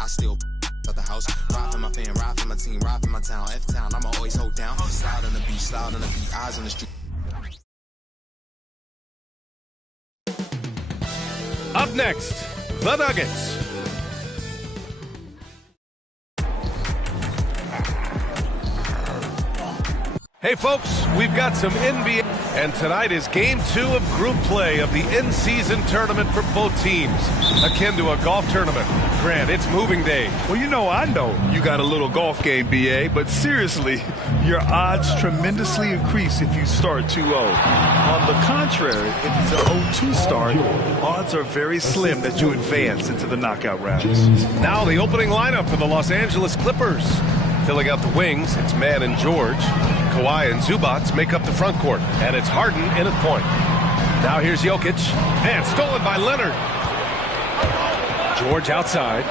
I still at the house. Ride for my fan, ride for my team, ride for my town. F-town, I'ma always hold down. Slide on the beat, eyes on the street. Up next, the Nuggets. Hey folks, we've got some NBA, and tonight is game 2 of group play of the in-season tournament for both teams, akin to a golf tournament. Grant, it's moving day. Well, I know you got a little golf game, BA, but seriously, your odds tremendously increase if you start 2-0. On the contrary, if it's an 0-2 start, odds are very slim that you advance into the knockout rounds. Now the opening lineup for the Los Angeles Clippers. Filling out the wings, it's Mann and George. Kawhi and Zubac make up the front court, and it's Harden in at point. Now here's Jokic, and stolen by Leonard. George outside.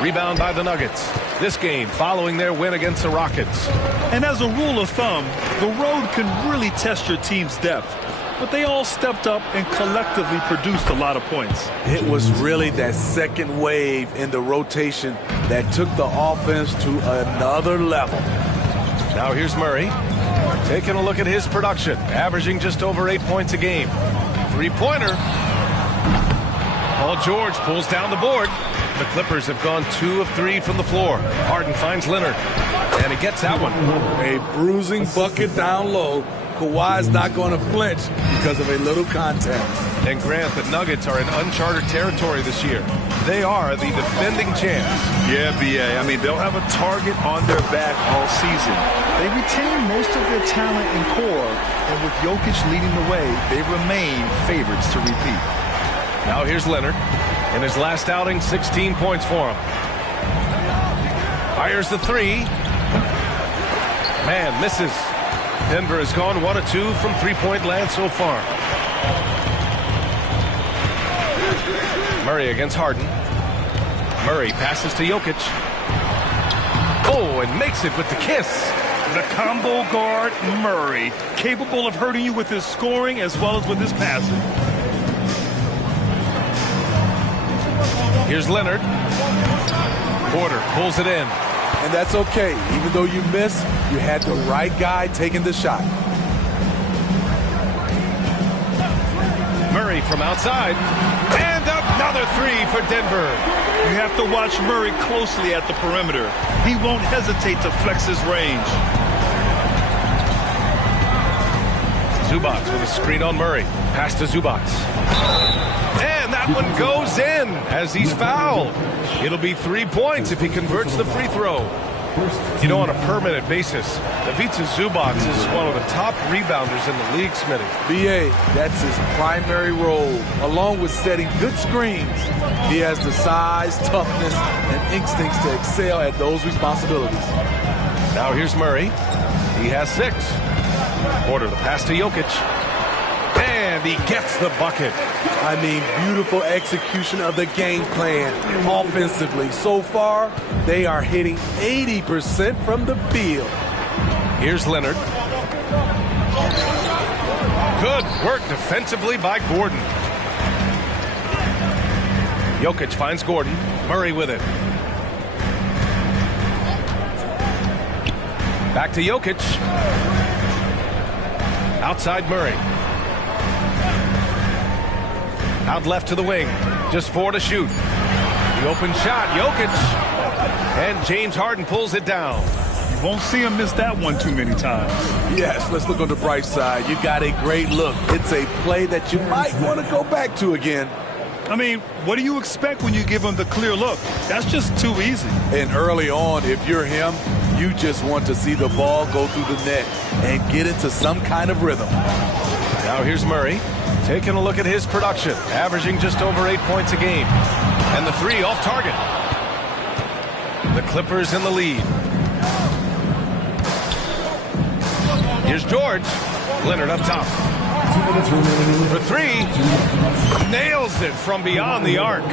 Rebound by the Nuggets. This game following their win against the Rockets. And as a rule of thumb, the road can really test your team's depth. But they all stepped up and collectively produced a lot of points. It was really that second wave in the rotation that took the offense to another level. Now here's Murray, taking a look at his production, averaging just over 8 points a game. Three-pointer. Paul George pulls down the board. The Clippers have gone 2 of 3 from the floor. Harden finds Leonard, and he gets that one. A bruising bucket down low. Kawhi's not going to flinch because of a little contact. And Grant, the Nuggets are in uncharted territory this year. They are the defending champs. Yeah, BA. I mean, they'll have a target on their back all season. They retain most of their talent and core, and with Jokic leading the way, they remain favorites to repeat. Now here's Leonard. In his last outing, 16 points for him. Fires the three. Man, misses. Denver has gone 1 of 2 from three-point land so far. Murray against Harden. Murray passes to Jokic. Oh, and makes it with the kiss. The combo guard, Murray, capable of hurting you with his scoring as well as with his passing. Here's Leonard. Porter pulls it in. And that's okay. Even though you miss, you had the right guy taking the shot. Murray from outside. And another three for Denver. You have to watch Murray closely at the perimeter. He won't hesitate to flex his range. Zubac with a screen on Murray. Pass to Zubac. And that one goes in as he's fouled. It'll be 3 points if he converts the free throw. On a permanent basis, Ivica Zubac is one of the top rebounders in the league, Smitty. BA, that's his primary role, along with setting good screens. He has the size, toughness, and instincts to excel at those responsibilities. Now here's Murray. He has 6. Porter the pass to Jokic. And he gets the bucket. I mean, beautiful execution of the game plan offensively. So far, they are hitting 80% from the field. Here's Leonard. Good work defensively by Gordon. Jokic finds Gordon. Murray with it. Back to Jokic. Outside Murray. Out left to the wing. Just 4 to shoot. The open shot, Jokic. And James Harden pulls it down. You won't see him miss that one too many times. Yes, let's look on the bright side. You got a great look. It's a play that you might want to go back to again. I mean, what do you expect when you give him the clear look? That's just too easy. And early on, if you're him, you just want to see the ball go through the net and get into some kind of rhythm. Now here's Murray. Taking a look at his production, averaging just over 8 points a game. And the three off target. The Clippers in the lead. Here's George. Leonard up top. For 3. Nails it from beyond the arc.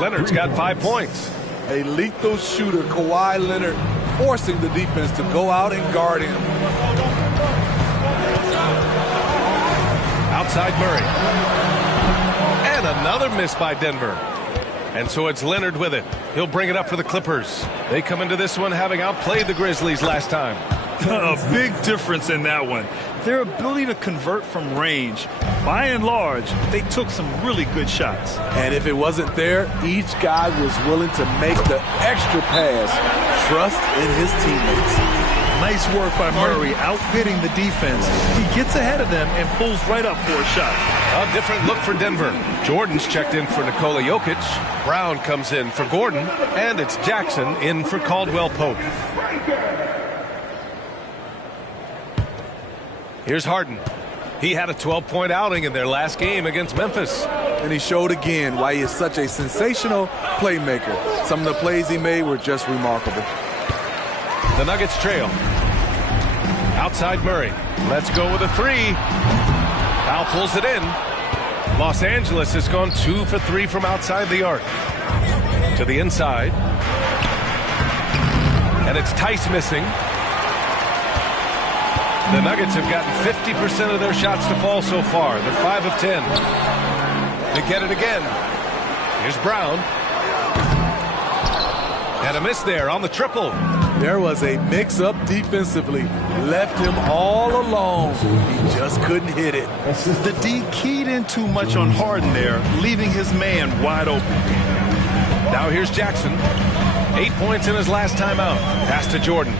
Leonard's got 5 points. A lethal shooter, Kawhi Leonard, forcing the defense to go out and guard him. Outside Murray. And another miss by Denver. And so it's Leonard with it. He'll bring it up for the Clippers. They come into this one having outplayed the Grizzlies last time. A big difference in that one. Their ability to convert from range. By and large, they took some really good shots. And if it wasn't there, each guy was willing to make the extra pass. Trust in his teammates. Nice work by Murray, outbidding the defense. He gets ahead of them and pulls right up for a shot. A different look for Denver. Jordan's checked in for Nikola Jokic. Brown comes in for Gordon. And it's Jackson in for Caldwell Pope. Here's Harden. He had a 12-point outing in their last game against Memphis. And he showed again why he is such a sensational playmaker. Some of the plays he made were just remarkable. The Nuggets trail. Outside Murray. Let's go with a three. Powell pulls it in. Los Angeles has gone 2 for 3 from outside the arc. To the inside. And it's Tice missing. The Nuggets have gotten 50% of their shots to fall so far. They're 5 of 10. They get it again. Here's Brown. And a miss there on the triple. There was a mix-up defensively. Left him all alone. He just couldn't hit it. The D keyed in too much on Harden there, leaving his man wide open. Now here's Jackson. 8 points in his last time out. Pass to Jordan.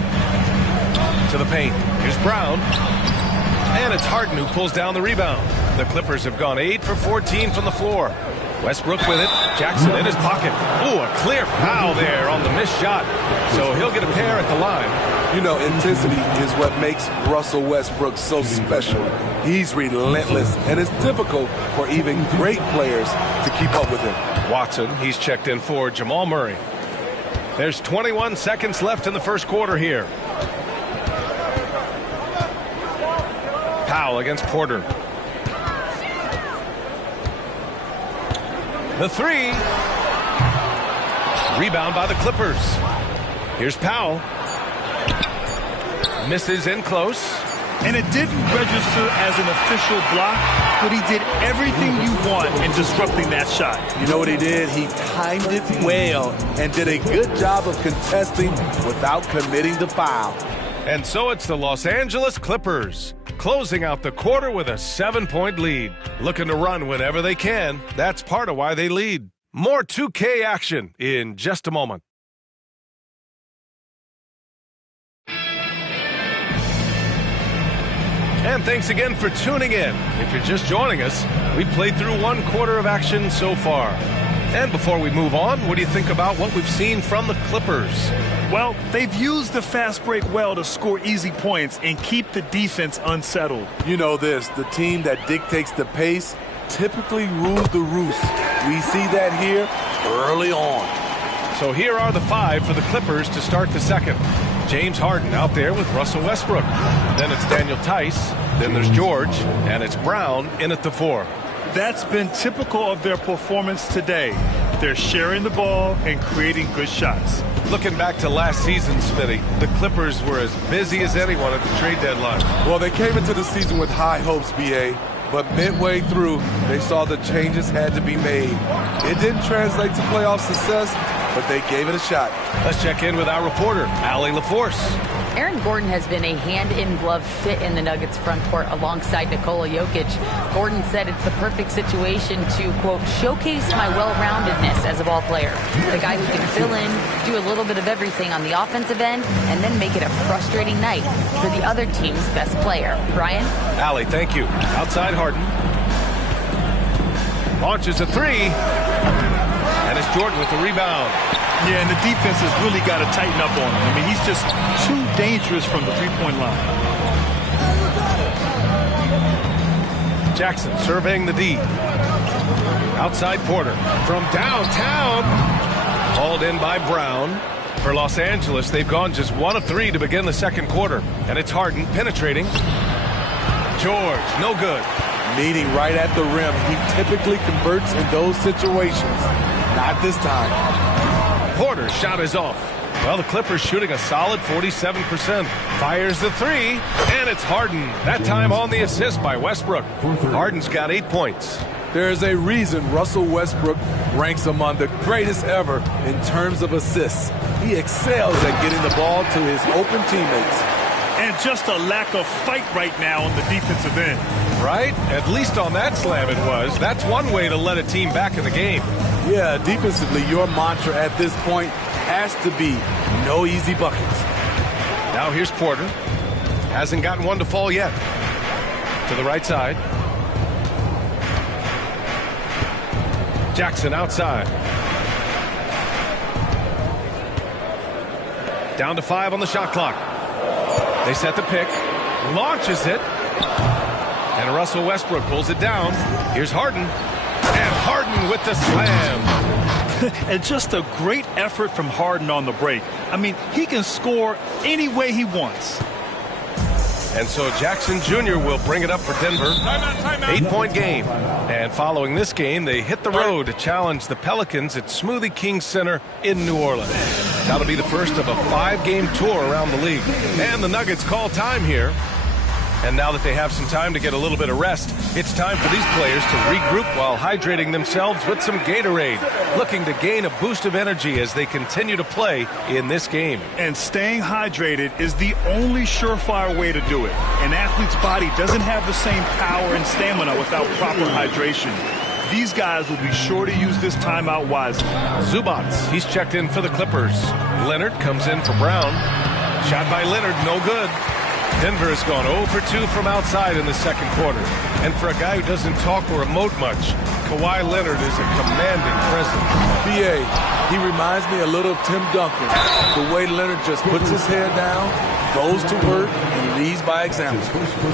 To the paint. Here's Brown. And it's Harden who pulls down the rebound. The Clippers have gone 8 for 14 from the floor. Westbrook with it. Jackson in his pocket. Ooh, a clear foul there on the missed shot. So he'll get a pair at the line. You know, intensity is what makes Russell Westbrook so special. He's relentless, and it's difficult for even great players to keep up with him. Watson, he's checked in for Jamal Murray. There's 21 seconds left in the first quarter here. Powell against Porter. The three. Rebound by the Clippers. Here's Powell. Misses in close. And it didn't register as an official block, but he did everything you want in disrupting that shot. You know what he did? He timed it well and did a good job of contesting without committing the foul. And so it's the Los Angeles Clippers closing out the quarter with a 7-point lead. Looking to run whenever they can. That's part of why they lead. More 2K action in just a moment. And thanks again for tuning in. If you're just joining us, we played through 1 quarter of action so far. And before we move on, what do you think about what we've seen from the Clippers? Well, they've used the fast break well to score easy points and keep the defense unsettled. You know this, the team that dictates the pace typically rules the roost. We see that here early on. So here are the 5 for the Clippers to start the second. James Harden out there with Russell Westbrook. Then it's Daniel Tice. Then there's George. And it's Brown in at the 4. That's been typical of their performance today. They're sharing the ball and creating good shots. Looking back to last season, Smitty, the Clippers were as busy as anyone at the trade deadline. Well, they came into the season with high hopes, B.A., but midway through, they saw the changes had to be made. It didn't translate to playoff success, but they gave it a shot. Let's check in with our reporter, Allie LaForce. Aaron Gordon has been a hand-in-glove fit in the Nuggets front court alongside Nikola Jokic. Gordon said it's the perfect situation to, quote, showcase my well-roundedness as a ball player. The guy who can fill in, do a little bit of everything on the offensive end, and then make it a frustrating night for the other team's best player. Brian? Allie, thank you. Outside Harden. Launches a 3. And it's Jordan with the rebound. Yeah, and the defense has really got to tighten up on him. I mean, he's just too dangerous from the three-point line. Jackson surveying the D. Outside Porter. From downtown. Hauled in by Brown. For Los Angeles, they've gone just 1 of 3 to begin the second quarter. And it's Harden penetrating. George, no good. Meeting right at the rim. He typically converts in those situations. Not this time. Porter's shot is off. Well, the Clippers shooting a solid 47%. Fires the 3, and it's Harden. That time on the assist by Westbrook. Harden's got 8 points. There is a reason Russell Westbrook ranks among the greatest ever in terms of assists. He excels at getting the ball to his open teammates. And just a lack of fight right now on the defensive end. Right? At least on that slam it was. That's one way to let a team back in the game. Yeah, defensively, your mantra at this point has to be no easy buckets. Now here's Porter. Hasn't gotten one to fall yet. To the right side. Jackson outside. Down to 5 on the shot clock. They set the pick. Launches it. And Russell Westbrook pulls it down. Here's Harden. And Harden with the slam. And just a great effort from Harden on the break. I mean, he can score any way he wants. And so Jackson Jr. will bring it up for Denver. 8-point game. And following this game, they hit the road to challenge the Pelicans at Smoothie King Center in New Orleans. That'll be the first of a 5-game tour around the league. And the Nuggets call time here. And now that they have some time to get a little bit of rest, it's time for these players to regroup while hydrating themselves with some Gatorade, looking to gain a boost of energy as they continue to play in this game. And staying hydrated is the only surefire way to do it. An athlete's body doesn't have the same power and stamina without proper hydration. These guys will be sure to use this timeout wisely. Zubac, he's checked in for the Clippers. Leonard comes in for Brown. Shot by Leonard, no good. Denver has gone 0 for 2 from outside in the second quarter. And for a guy who doesn't talk or emote much, Kawhi Leonard is a commanding presence. B.A., he reminds me a little of Tim Duncan. The way Leonard just puts his head down, goes to work, and leads by example.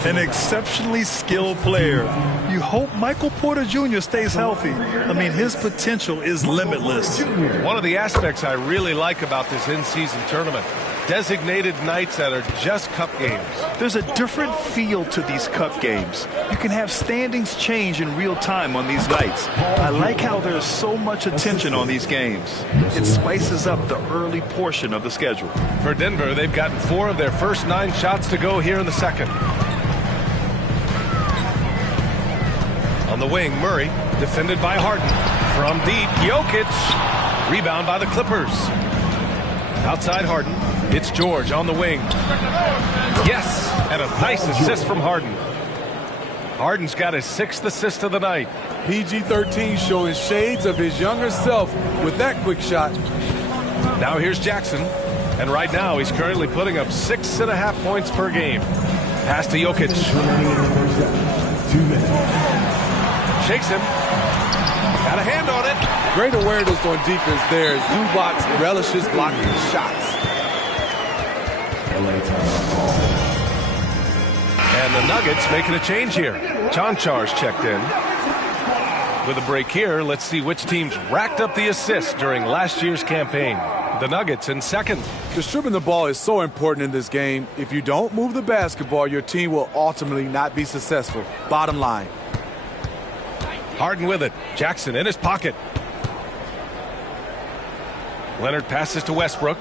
An exceptionally skilled player. You hope Michael Porter Jr. stays healthy. I mean, his potential is limitless. One of the aspects I really like about this in-season tournament, designated nights that are just cup games. There's a different feel to these cup games. You can have standings change in real time on these nights. I like how there's so much attention on these games. It spices up the early portion of the schedule. For Denver, they've gotten 4 of their first 9 shots to go here in the second. On the wing, Murray, defended by Harden. From deep, Jokic. Rebound by the Clippers. Outside Harden. It's George on the wing. Yes, and a nice assist from Harden. Harden's got his 6th assist of the night. PG-13 showing shades of his younger self with that quick shot. Now here's Jackson. And right now he's currently putting up 6.5 points per game. Pass to Jokic. Shakes him. Got a hand on it. Great awareness on defense there. Zubac relishes blocking shots. And the Nuggets making a change here. Chanchar's checked in. With a break here, let's see which teams racked up the assists during last year's campaign. The Nuggets in second. Distributing the ball is so important in this game. If you don't move the basketball, your team will ultimately not be successful. Bottom line. Harden with it. Jackson in his pocket. Leonard passes to Westbrook.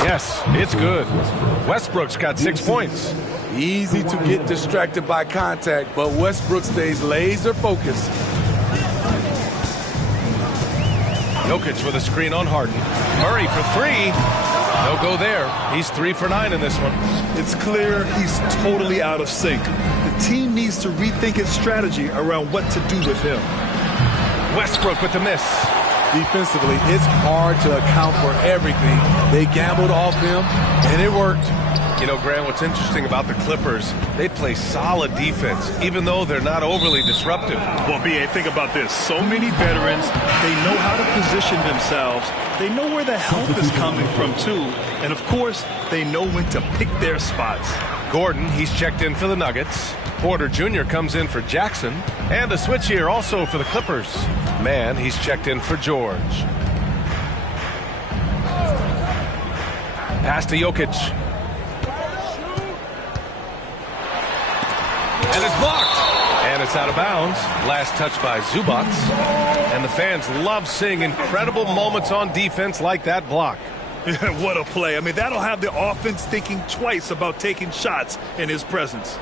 Yes, it's good. Westbrook's got 6 points. Easy to get distracted by contact, but Westbrook stays laser focused. Jokic with a screen on Harden. Murray for 3. No go there. He's 3 for 9 in this one. It's clear he's totally out of sync. The team needs to rethink its strategy around what to do with him. Westbrook with the miss. Defensively, it's hard to account for everything. They gambled off him, and it worked. You know, Grant, what's interesting about the Clippers, they play solid defense, even though they're not overly disruptive. Well, B.A., think about this. So many veterans, they know how to position themselves. They know where the help is coming from, too. And, of course, they know when to pick their spots. Gordon, he's checked in for the Nuggets. Porter Jr. comes in for Jackson. And a switch here also for the Clippers. Man, he's checked in for George. Pass to Jokic. And it's blocked. And it's out of bounds. Last touch by Zubac. And the fans love seeing incredible moments on defense like that block. What a play. I mean, that'll have the offense thinking twice about taking shots in his presence.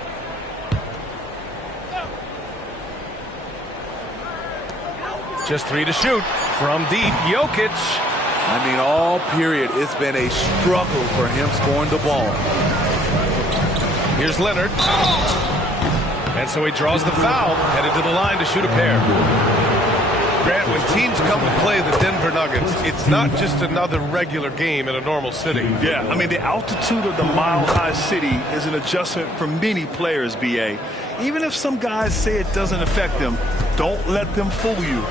Just 3 to shoot from deep. Jokic. I mean, all period, it's been a struggle for him scoring the ball. Here's Leonard. And so he draws the foul, headed to the line to shoot a pair. Grant, when teams come to play the Denver Nuggets, it's not just another regular game in a normal city. Yeah, I mean, the altitude of the mile-high city is an adjustment for many players, B.A. Even if some guys say it doesn't affect them, don't let them fool you.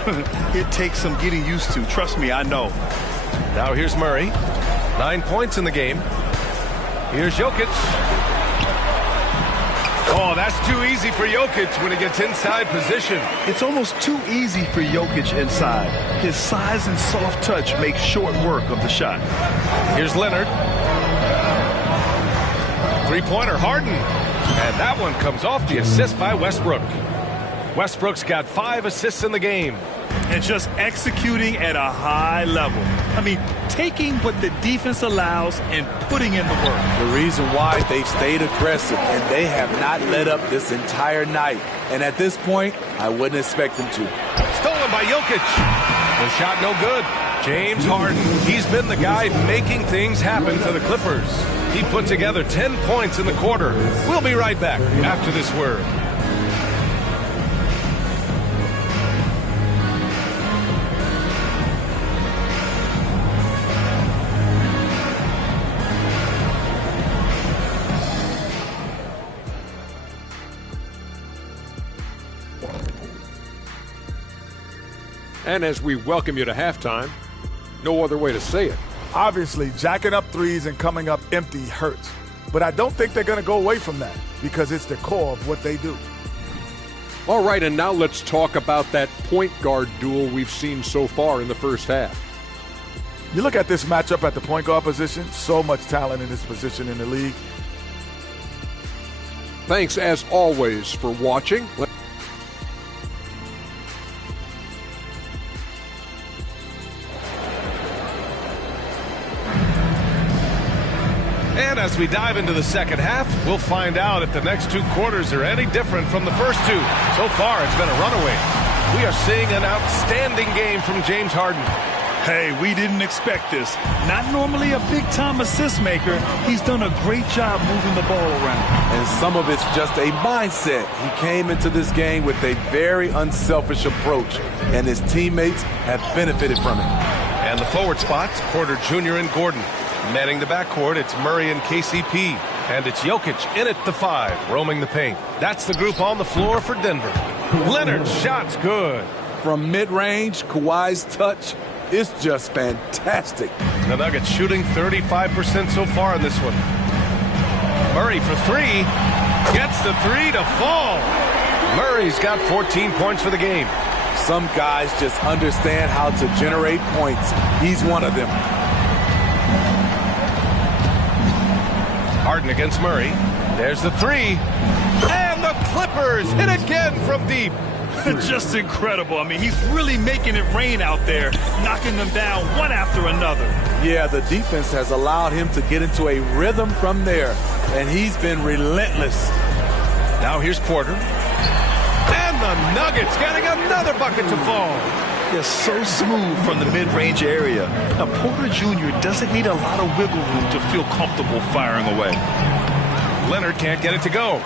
It takes some getting used to. Trust me, I know. Now here's Murray. 9 points in the game. Here's Jokic. Oh, that's too easy for Jokic when he gets inside position. It's almost too easy for Jokic inside. His size and soft touch make short work of the shot. Here's Leonard. Three-pointer, Harden. And that one comes off the assist by Westbrook. Westbrook's got 5 assists in the game. And just executing at a high level. I mean, taking what the defense allows and putting in the work. The reason why they've stayed aggressive and they have not let up this entire night. And at this point, I wouldn't expect them to. Stolen by Jokic. The shot no good. James Harden, he's been the guy making things happen for the Clippers. He put together 10 points in the quarter. We'll be right back after this word. And as we welcome you to halftime, no other way to say it. Obviously, jacking up threes and coming up empty hurts. But I don't think they're going to go away from that because it's the core of what they do. All right, and now let's talk about that point guard duel we've seen so far in the first half. You look at this matchup at the point guard position, so much talent in this position in the league. Thanks, as always, for watching. And as we dive into the second half, we'll find out if the next 2 quarters are any different from the first 2. So far, it's been a runaway. We are seeing an outstanding game from James Harden. Hey, we didn't expect this. Not normally a big-time assist maker. He's done a great job moving the ball around. And some of it's just a mindset. He came into this game with a very unselfish approach, and his teammates have benefited from it. And the forward spots, Porter Jr. and Gordon. Manning the backcourt, it's Murray and KCP. And it's Jokic in at the 5, roaming the paint. That's the group on the floor for Denver. Leonard's shot's good. From mid-range, Kawhi's touch is just fantastic. The Nuggets shooting 35% so far in this one. Murray for 3. Gets the 3 to fall. Murray's got 14 points for the game. Some guys just understand how to generate points. He's one of them. Harden against Murray. There's the 3. And the Clippers hit again from deep. Just incredible. I mean, he's really making it rain out there, knocking them down one after another. Yeah, the defense has allowed him to get into a rhythm from there, and he's been relentless. Now here's Porter. And the Nuggets getting another bucket to fall. They're so smooth from the mid-range area. Now, Porter Jr. doesn't need a lot of wiggle room to feel comfortable firing away. Leonard can't get it to go.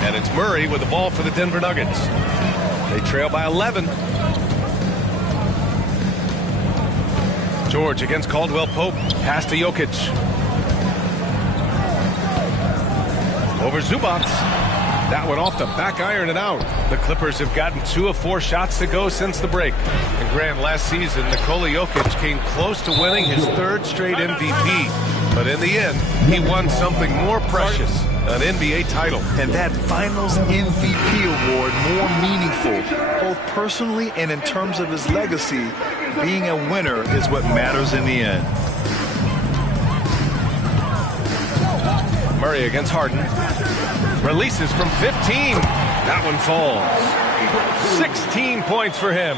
And it's Murray with the ball for the Denver Nuggets. They trail by 11. George against Caldwell Pope. Pass to Jokic. Over Zubac. That one off the back iron and out. The Clippers have gotten 2 of 4 shots to go since the break. And Grant, last season, Nikola Jokic came close to winning his 3rd straight MVP. But in the end, he won something more precious, an NBA title. And that Finals MVP award more meaningful, both personally and in terms of his legacy. Being a winner is what matters in the end. Murray against Harden. Releases from 15. That one falls. 16 points for him.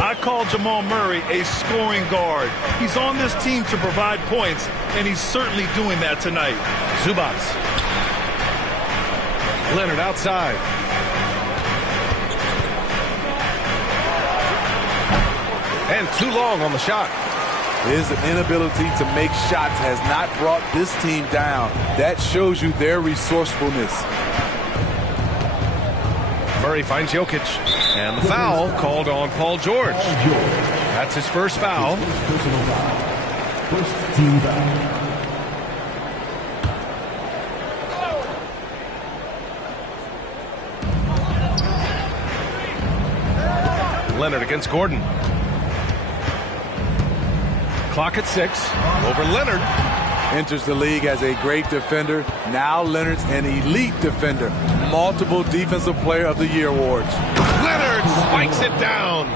I call Jamal Murray a scoring guard. He's on this team to provide points, and he's certainly doing that tonight. Zubac. Leonard outside. And too long on the shot. His inability to make shots has not brought this team down. That shows you their resourcefulness. Murray finds Jokic. And the foul called on Paul George. That's his first foul. First team foul. Leonard against Gordon. Clock at 6. Over Leonard. Enters the league as a great defender. Now Leonard's an elite defender. Multiple Defensive Player of the Year awards. Leonard spikes it down.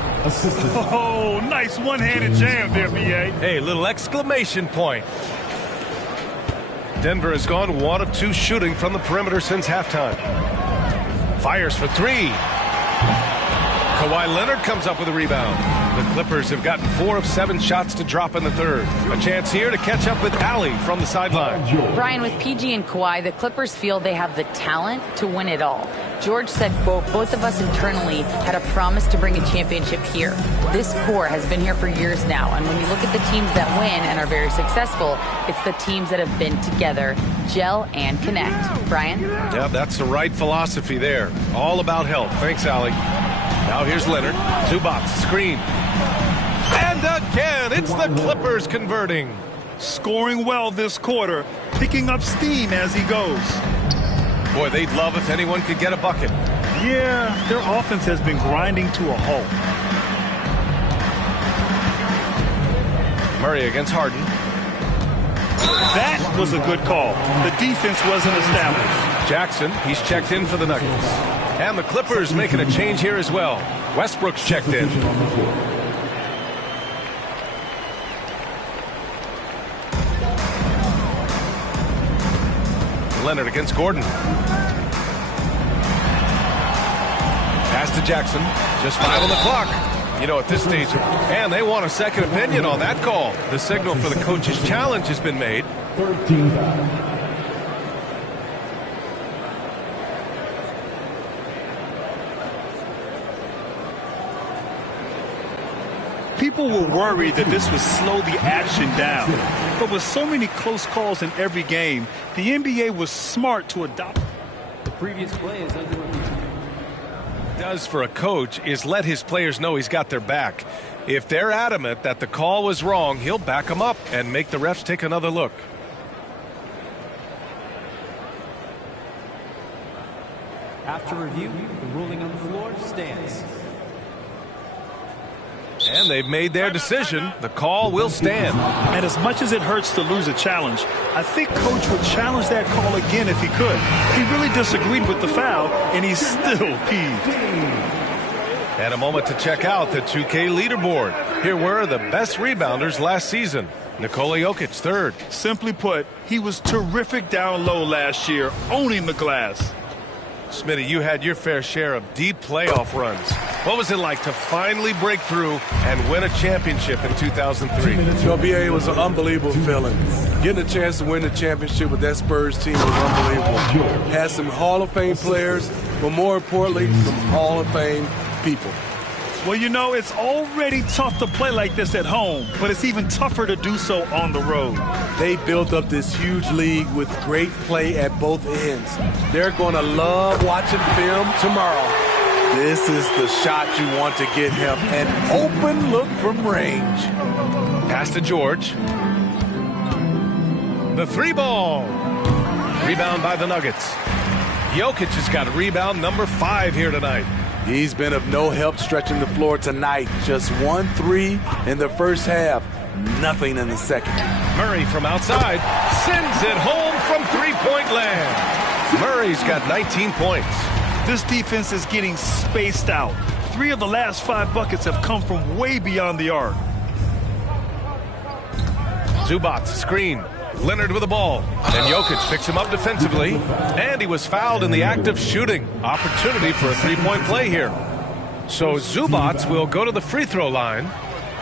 Oh, nice one-handed jam there, B.A. Hey, little exclamation point. Denver has gone 1 of 2 shooting from the perimeter since halftime. Fires for 3. Kawhi Leonard comes up with a rebound. The Clippers have gotten 4 of 7 shots to drop in the third. A chance here to catch up with Allie from the sideline. Brian, with PG and Kawhi, the Clippers feel they have the talent to win it all. George said, quote, both of us internally had a promise to bring a championship here. This core has been here for years now, and when you look at the teams that win and are very successful, it's the teams that have been together, gel and connect. Brian? Yeah, that's the right philosophy there. All about health. Thanks, Allie. Now here's Leonard. Zubac, screen. And again, it's the Clippers converting. Scoring well this quarter, picking up steam as he goes. Boy, they'd love if anyone could get a bucket. Yeah, their offense has been grinding to a halt. Murray against Harden. That was a good call. The defense wasn't established. Jackson, he's checked in for the Nuggets. And the Clippers making a change here as well. Westbrook's checked in. Leonard against Gordon. Pass to Jackson. Just 5 on the clock. You know, at this stage, and they want a second opinion on that call. The signal for the coach's challenge has been made. 13 foul. People were worried that this would slow the action down. But with so many close calls in every game, the NBA was smart to adopt. The previous play is under review. Does for a coach is let his players know he's got their back. If they're adamant that the call was wrong, he'll back them up and make the refs take another look. After review, the ruling on the floor stands. And they've made their decision. The call will stand. And as much as it hurts to lose a challenge, I think Coach would challenge that call again if he could. He really disagreed with the foul, and he's still peeved. And a moment to check out the 2K leaderboard. Here were the best rebounders last season. Nikola Jokic, third. Simply put, he was terrific down low last year, owning the glass. Smitty, you had your fair share of deep playoff runs. What was it like to finally break through and win a championship in 2003? BA, it was an unbelievable feeling. Getting a chance to win the championship with that Spurs team was unbelievable. Had some Hall of Fame players, but more importantly, some Hall of Fame people. Well, you know, it's already tough to play like this at home, but it's even tougher to do so on the road. They built up this huge league with great play at both ends. They're going to love watching film tomorrow. This is the shot you want to get him. An open look from range. Pass to George. The 3-ball. Rebound by the Nuggets. Jokic has got rebound number 5 here tonight. He's been of no help stretching the floor tonight. Just 1 3 in the first half. Nothing in the second. Murray from outside sends it home from three-point land. Murray's got 19 points. This defense is getting spaced out. 3 of the last 5 buckets have come from way beyond the arc. Zubac screen. Leonard with the ball. And Jokic picks him up defensively. And he was fouled in the act of shooting. Opportunity for a 3-point play here. So Zubac will go to the free throw line.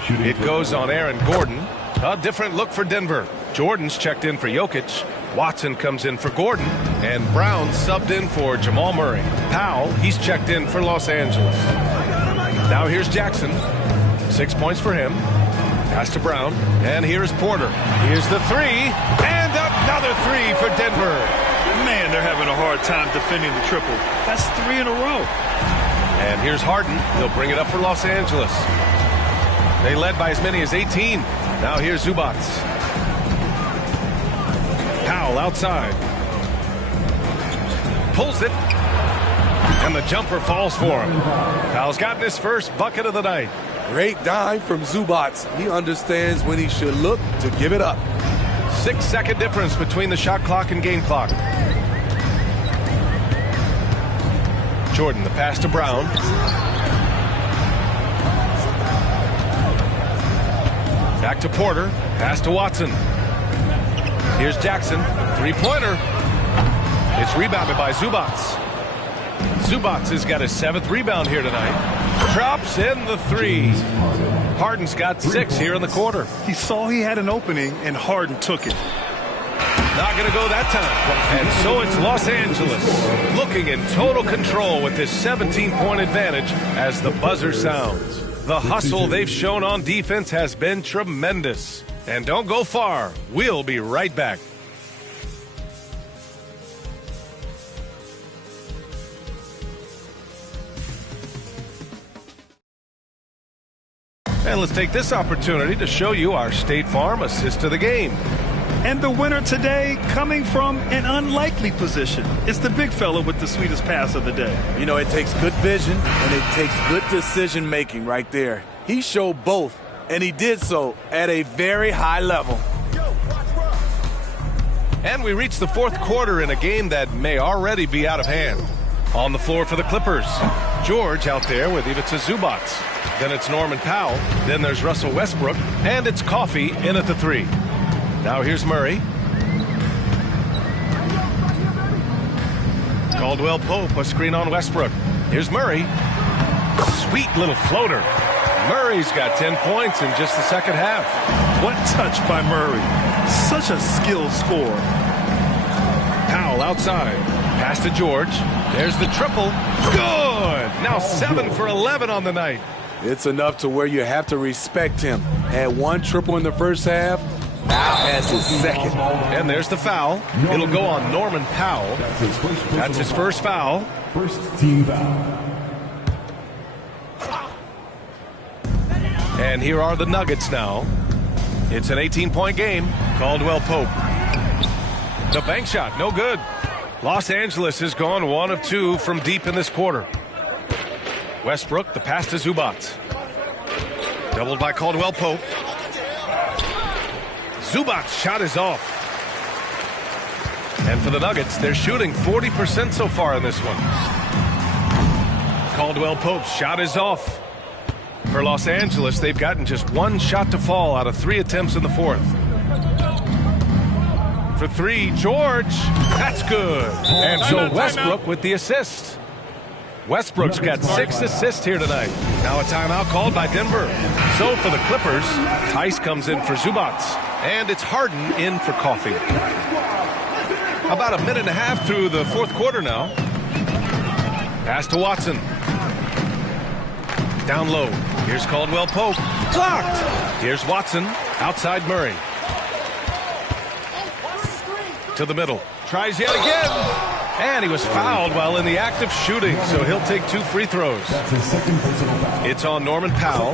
It goes on Aaron Gordon. A different look for Denver. Jordan's checked in for Jokic. Watson comes in for Gordon. And Brown subbed in for Jamal Murray. Powell, he's checked in for Los Angeles. Now here's Jackson. 6 points for him. Pass to Brown. And here's Porter. Here's the three. And another three for Denver. Man, they're having a hard time defending the triple. That's 3 in a row. And here's Harden. He'll bring it up for Los Angeles. They led by as many as 18. Now here's Zubac. Powell outside. Pulls it. And the jumper falls for him. Powell's gotten his first bucket of the night. Great dime from Zubac. He understands when he should look to give it up. 6-second difference between the shot clock and game clock. Jordan, the pass to Brown. Back to Porter. Pass to Watson. Here's Jackson. Three-pointer. It's rebounded by Zubac. Zubac has got his 7th rebound here tonight. Drops in the three. Harden's got 6 here in the quarter. He saw he had an opening, and Harden took it. Not going to go that time. And so it's Los Angeles looking in total control with this 17-point advantage as the buzzer sounds. The hustle they've shown on defense has been tremendous. And don't go far. We'll be right back. And let's take this opportunity to show you our State Farm assist to the game. And the winner today coming from an unlikely position. It's the big fella with the sweetest pass of the day. You know, it takes good vision and it takes good decision making right there. He showed both, and he did so at a very high level. And we reach the 4th quarter in a game that may already be out of hand. On the floor for the Clippers, George out there with Ivica Zubac. Then it's Norman Powell. Then there's Russell Westbrook. And it's Coffey in at the 3. Now here's Murray. Caldwell Pope, a screen on Westbrook. Here's Murray. Sweet little floater. Murray's got 10 points in just the second half. What touch by Murray. Such a skilled scorer. Powell outside. Pass to George. There's the triple. Good. Now 7 for 11 on the night. It's enough to where you have to respect him. Had 1 triple in the first half. Now has his 2nd. And there's the foul. It'll go on Norman Powell. That's his first foul. First team foul. And here are the Nuggets now. It's an 18-point game. Caldwell Pope. The bank shot, no good. Los Angeles has gone 1 of 2 from deep in this quarter. Westbrook, the pass to Zubac. Doubled by Caldwell Pope. Zubac's shot is off. And for the Nuggets, they're shooting 40% so far in this one. Caldwell Pope's shot is off. For Los Angeles, they've gotten just 1 shot to fall out of 3 attempts in the 4th. For 3, George. That's good. And so Westbrook with the assist. Westbrook's got 6 assists here tonight. Now a timeout called by Denver. So for the Clippers, Tice comes in for Zubac. And it's Harden in for Coffey. About a minute and a half through the 4th quarter now. Pass to Watson. Down low. Here's Caldwell Pope. Blocked. Here's Watson. Outside Murray. To the middle. Tries yet again. And he was fouled while in the act of shooting, so he'll take 2 free throws. It's on Norman Powell.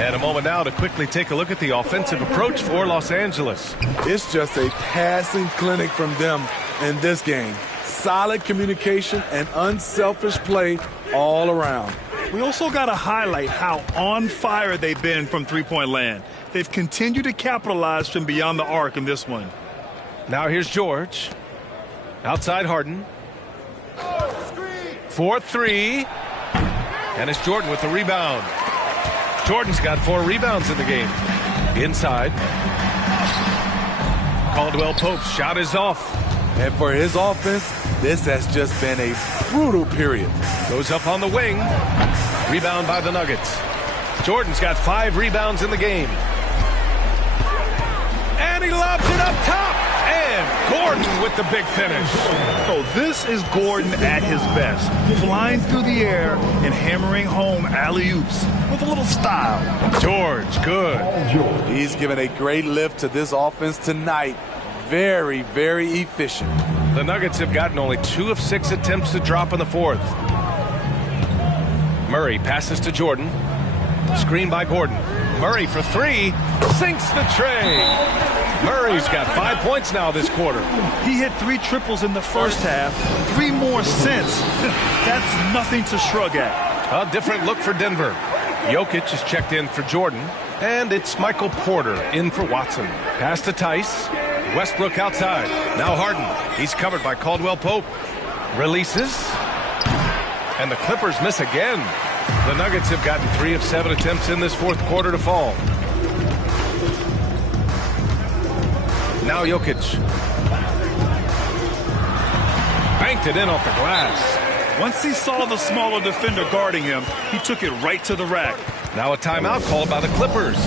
And a moment now to quickly take a look at the offensive approach for Los Angeles. It's just a passing clinic from them in this game. Solid communication and unselfish play all around. We also got to highlight how on fire they've been from three-point land. They've continued to capitalize from beyond the arc in this one. Now here's George. Outside Harden. 4-3. And it's Jordan with the rebound. Jordan's got 4 rebounds in the game. Inside. Caldwell Pope's shot is off. And for his offense, this has just been a brutal period. Goes up on the wing. Rebound by the Nuggets. Jordan's got 5 rebounds in the game. And he lobs it up top. And And Gordon with the big finish. Oh, this is Gordon at his best. Flying through the air and hammering home alley-oops with a little style. George, good. He's given a great lift to this offense tonight. Very, very efficient. The Nuggets have gotten only 2 of 6 attempts to drop in the fourth. Murray passes to Jordan. Screen by Gordon. Murray for 3. Sinks the tray. Murray's got 5 points now this quarter. He hit 3 triples in the first half. 3 more since. That's nothing to shrug at. A different look for Denver. Jokic is checked in for Jordan. And it's Michael Porter in for Watson. Pass to Tice. Westbrook outside. Now Harden. He's covered by Caldwell Pope. Releases. And the Clippers miss again. The Nuggets have gotten 3 of 7 attempts in this fourth quarter to fall. Now Jokic. Banked it in off the glass. Once he saw the smaller defender guarding him, he took it right to the rack. Now a timeout called by the Clippers.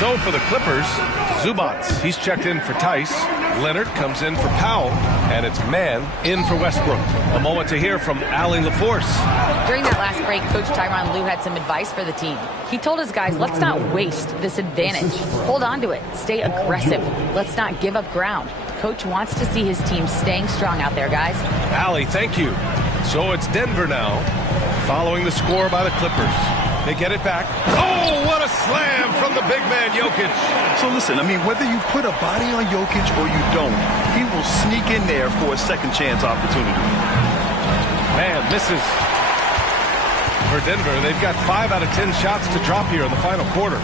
So for the Clippers, Zubac. He's checked in for Tice. Leonard comes in for Powell. And it's Mann in for Westbrook. A moment to hear from Allie LaForce. During that last break, Coach Tyronn Lue had some advice for the team. He told his guys, let's not waste this advantage. Hold on to it. Stay aggressive. Let's not give up ground. Coach wants to see his team staying strong out there, guys. Allie, thank you. So it's Denver now, following the score by the Clippers. They get it back. Oh, what a slam from the big man, Jokic. So listen, I mean, whether you put a body on Jokic or you don't, he will sneak in there for a second chance opportunity. Man, misses. For Denver, they've got 5 out of 10 shots to drop here in the final quarter.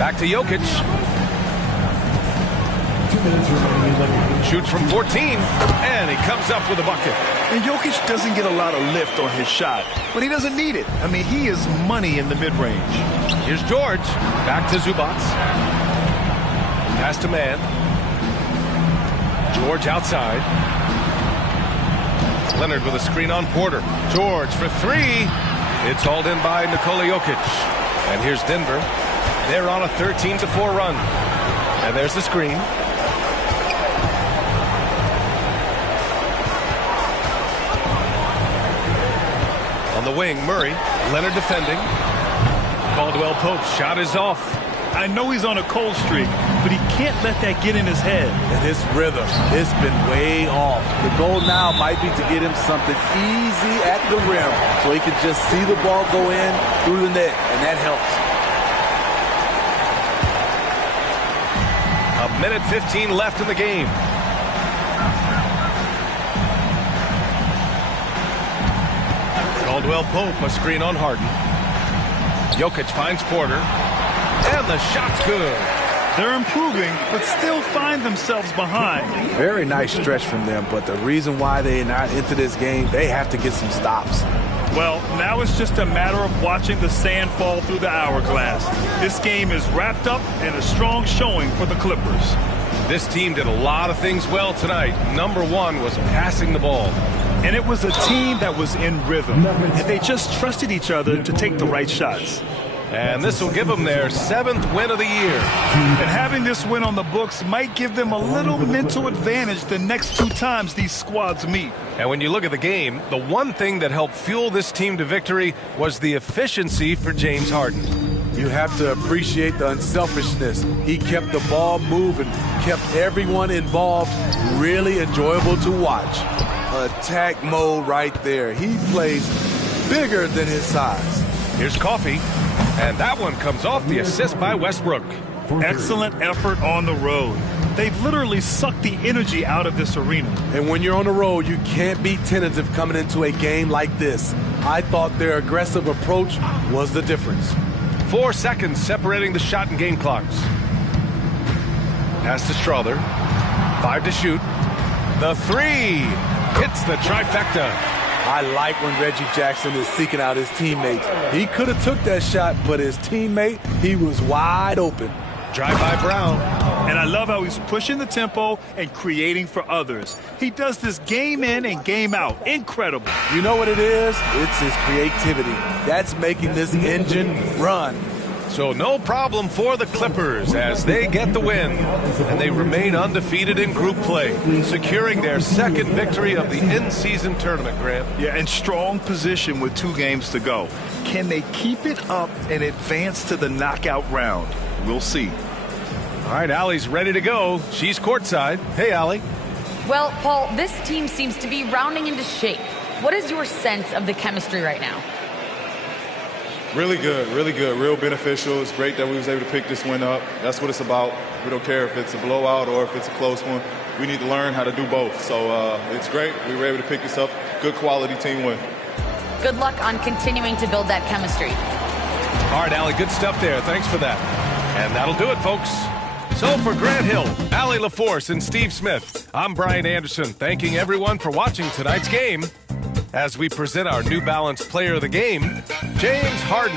Back to Jokic. 2 minutes remaining in the game. Shoots from 14, and he comes up with a bucket. And Jokic doesn't get a lot of lift on his shot, but he doesn't need it. I mean, he is money in the mid-range. Here's George. Back to Zubac. Pass to Mann. George outside. Leonard with a screen on Porter. George for 3. It's hauled in by Nikola Jokic. And here's Denver. They're on a 13-4 run. And there's the screen. On the wing, Murray. Leonard defending. Caldwell Pope's shot is off. I know he's on a cold streak, but he can't let that get in his head. And his rhythm, it's been way off. The goal now might be to get him something easy at the rim so he can just see the ball go in through the net, and that helps. A minute 15 left in the game. Caldwell Pope, a screen on Harden. Jokic finds Porter. And the shot's good. They're improving, but still find themselves behind. Very nice stretch from them, but the reason why they're not into this game, they have to get some stops. Well, now it's just a matter of watching the sand fall through the hourglass. This game is wrapped up and a strong showing for the Clippers. This team did a lot of things well tonight. Number 1 was passing the ball. And it was a team that was in rhythm, and they just trusted each other to take the right shots. And this will give them their 7th win of the year. And having this win on the books might give them a little mental advantage the next 2 times these squads meet. And when you look at the game, the one thing that helped fuel this team to victory was the efficiency for James Harden. You have to appreciate the unselfishness. He kept the ball moving, kept everyone involved, really enjoyable to watch. Attack mode right there. He plays bigger than his size. Here's Coffey, and that one comes off the assist by Westbrook. Excellent effort on the road. They've literally sucked the energy out of this arena. And when you're on the road, you can't be tentative coming into a game like this. I thought their aggressive approach was the difference. 4 seconds separating the shot and game clocks. Pass to Strother. 5 to shoot. The 3 hits the trifecta. I like when Reggie Jackson is seeking out his teammates. He could have took that shot, but his teammate, he was wide open. Drive by Brown. And I love how he's pushing the tempo and creating for others. He does this game in and game out. Incredible. You know what it is? It's his creativity. That's making this engine run. So no problem for the Clippers as they get the win. And they remain undefeated in group play, securing their second victory of the in-season tournament, Grant. Yeah, in strong position with 2 games to go. Can they keep it up and advance to the knockout round? We'll see. All right, Allie's ready to go. She's courtside. Hey, Allie. Well, Paul, this team seems to be rounding into shape. What is your sense of the chemistry right now? Really good, real beneficial. It's great that we was able to pick this one up. That's what it's about. We don't care if it's a blowout or if it's a close one. We need to learn how to do both. So it's great. We were able to pick this up. Good quality team win. Good luck on continuing to build that chemistry. All right, Allie, good stuff there. Thanks for that. And that'll do it, folks. So for Grant Hill, Allie LaForce, and Steve Smith, I'm Brian Anderson, thanking everyone for watching tonight's game as we present our New Balance Player of the Game, James Harden.